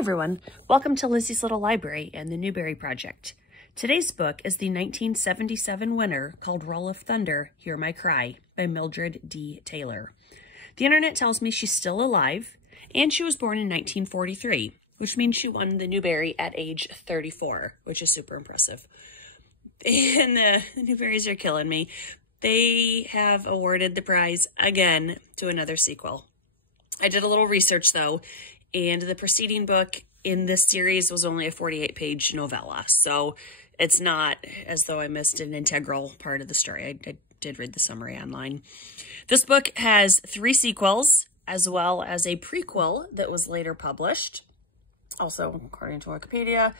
everyone, welcome to Lizzie's Little Library and the Newbery Project. Today's book is the 1977 winner called Roll of Thunder, Hear My Cry by Mildred D. Taylor. The internet tells me she's still alive, and she was born in 1943, which means she won the Newbery at age 34, which is super impressive. And the Newberys are killing me. They have awarded the prize again to another sequel. I did a little research though, and the preceding book in this series was only a 48-page novella, so it's not as though I missed an integral part of the story. I did read the summary online. This book has 3 sequels, as well as a prequel that was later published. Also, according to Wikipedia,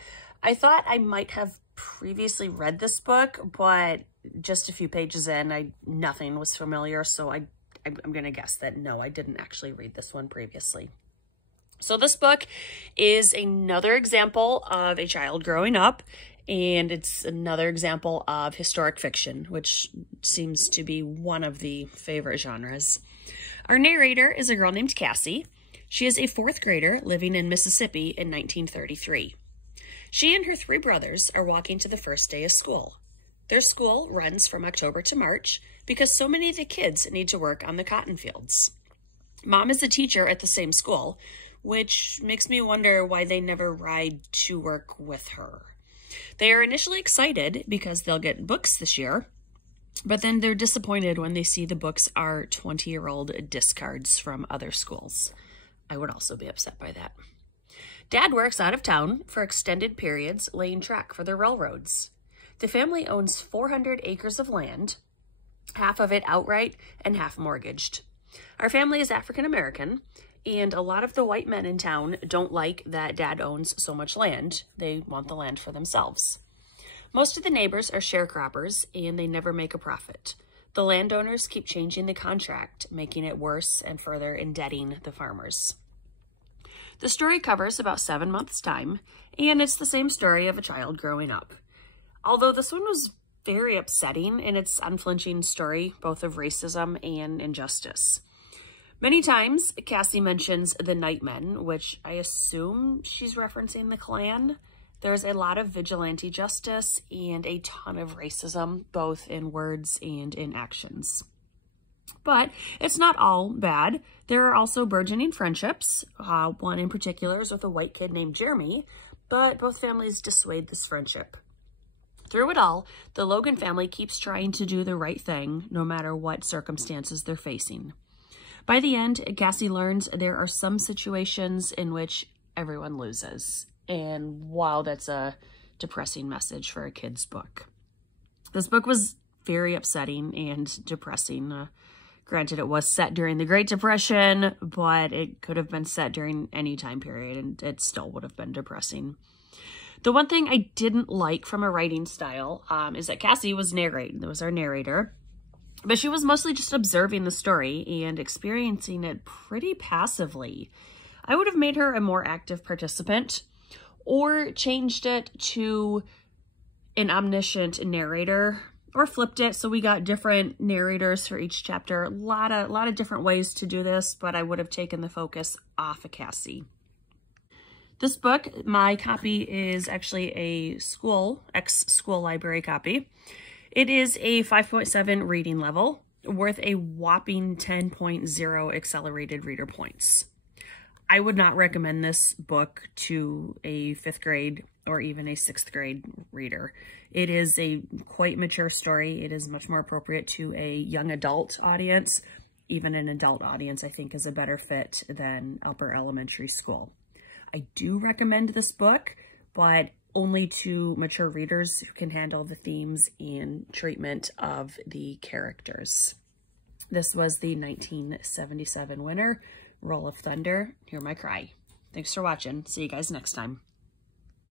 I thought I might have previously read this book, but just a few pages in, nothing was familiar, so I'm going to guess that no, I didn't actually read this one previously. So this book is another example of a child growing up, and it's another example of historic fiction, which seems to be one of the favorite genres. Our narrator is a girl named Cassie. She is a 4th grader living in Mississippi in 1933. She and her 3 brothers are walking to the first day of school. Their school runs from October to March because so many of the kids need to work on the cotton fields. Mom is a teacher at the same school, which makes me wonder why they never ride to work with her. They are initially excited because they'll get books this year, but then they're disappointed when they see the books are 20-year-old discards from other schools. I would also be upset by that. Dad works out of town for extended periods laying track for the railroads. The family owns 400 acres of land, half of it outright and half mortgaged. Our family is African American, and a lot of the white men in town don't like that Dad owns so much land. They want the land for themselves. Most of the neighbors are sharecroppers, and they never make a profit. The landowners keep changing the contract, making it worse and further indebting the farmers. The story covers about 7 months' time, and it's the same story of a child growing up. Although this one was very upsetting in its unflinching story, both of racism and injustice. Many times, Cassie mentions the Nightmen, which I assume she's referencing the Klan. There's a lot of vigilante justice and a ton of racism, both in words and in actions. But it's not all bad. There are also burgeoning friendships. One in particular is with a white kid named Jeremy, but both families dissuade this friendship. Through it all, the Logan family keeps trying to do the right thing, no matter what circumstances they're facing. By the end, Cassie learns there are some situations in which everyone loses. And wow, that's a depressing message for a kid's book. This book was very upsetting and depressing. Granted, it was set during the Great Depression, but it could have been set during any time period, and it still would have been depressing. The one thing I didn't like from a writing style is that Cassie was narrating. That was our narrator. But she was mostly just observing the story and experiencing it pretty passively. I would have made her a more active participant or changed it to an omniscient narrator or flipped it so we got different narrators for each chapter. A lot of different ways to do this, but I would have taken the focus off of Cassie. This book, my copy is actually a ex-school library copy. It is a 5.7 reading level, worth a whopping 10.0 accelerated reader points. I would not recommend this book to a 5th grade or even a 6th grade reader. It is a quite mature story. It is much more appropriate to a young adult audience. Even an adult audience, I think, is a better fit than upper elementary school. I do recommend this book, but only to mature readers who can handle the themes and treatment of the characters. This was the 1977 winner, Roll of Thunder, Hear My Cry. Thanks for watching. See you guys next time.